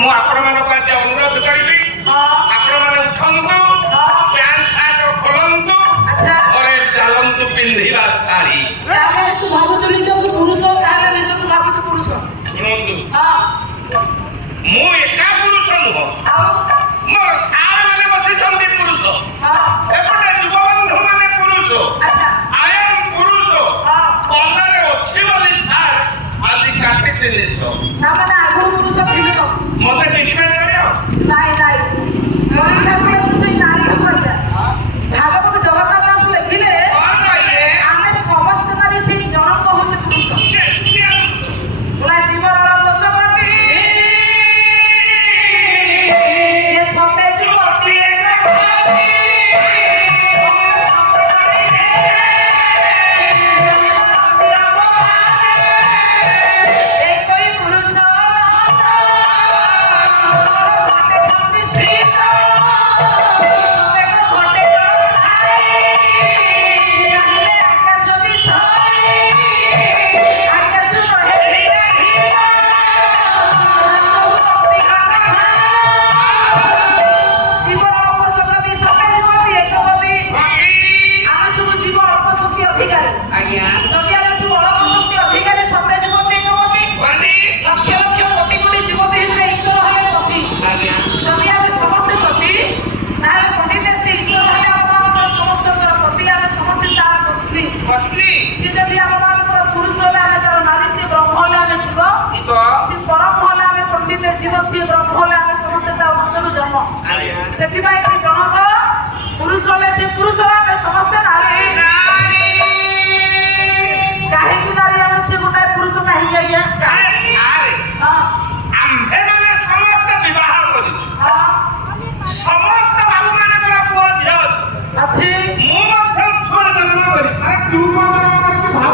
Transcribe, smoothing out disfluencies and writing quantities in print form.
ମୁଁ ଆପଣମାନଙ୍କୁ ଆଜି ଅନୁରୋଧ କରିବି ଆପଣମାନେ ଉଠନ୍ତୁ ପ୍ୟାଣ୍ଟ ସାର୍ଟ ଖୋଲନ୍ତୁ ଘରେ ଚାଲନ୍ତୁ ପିନ୍ଧିବା ଶାଢ଼ୀ। ତୁ ଭାବୁଛୁ ନିଜକୁ ପୁରୁଷ ତାହେଲେ ନିଜକୁ ଭାବୁଛୁ ପୁରୁଷ। ଶୁଣନ୍ତୁ ମୁଁ ଏକା ପୁରୁଷ ନୁହଁ ମୋର ସାର୍ ମାନେ ବସିଛନ୍ତି ପୁରୁଷ ଏପଟେ ଯୁବବନ୍ଧୁ ମାନେ ପୁରୁଷ ଆୟମ ପୁରୁଷ କଲରେ ଅଛି ବୋଲି ସାର୍ ଆଜି କାଟି ଜିନିଷ ମାନେ ଆଗରୁ ପୁରୁଷ ଥିଲେ ମତେ ଟିକିବେ ନାଇଁ ନାଇଁ ସେଇ ନାରୀ ଭାଗବତ ଜଗନ୍ନାଥ ଦାସ ଲେଖିଲେ ଆମେ ସମସ୍ତେ ନାରୀ ସେଇ ଜଣକ ହଉଛି ପୁରୁଷ। ଜୀବନ ବସବତୀ ସତେ ଯୁବତୀ ସେଥିପାଇଁ ସେ ଜଣକ ପୁରୁଷ ହେଲେ ସେ ପୁରୁଷ ଆମେ ସମସ୍ତେ ନାରୀ